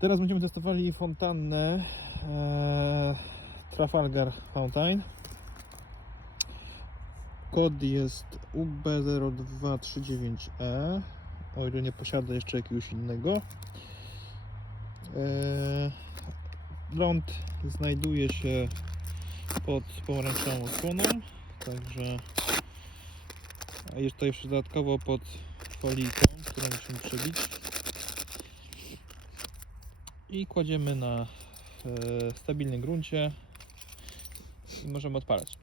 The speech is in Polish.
Teraz będziemy testowali fontannę e, Trafalgar Fountain. Kod jest UB0239E, o ile nie posiada jeszcze jakiegoś innego. E, ląd znajduje się pod pomarańczową osłoną, także a jeszcze dodatkowo pod foliką, którą musimy przebić. I kładziemy na e, stabilnym gruncie i możemy odpalać.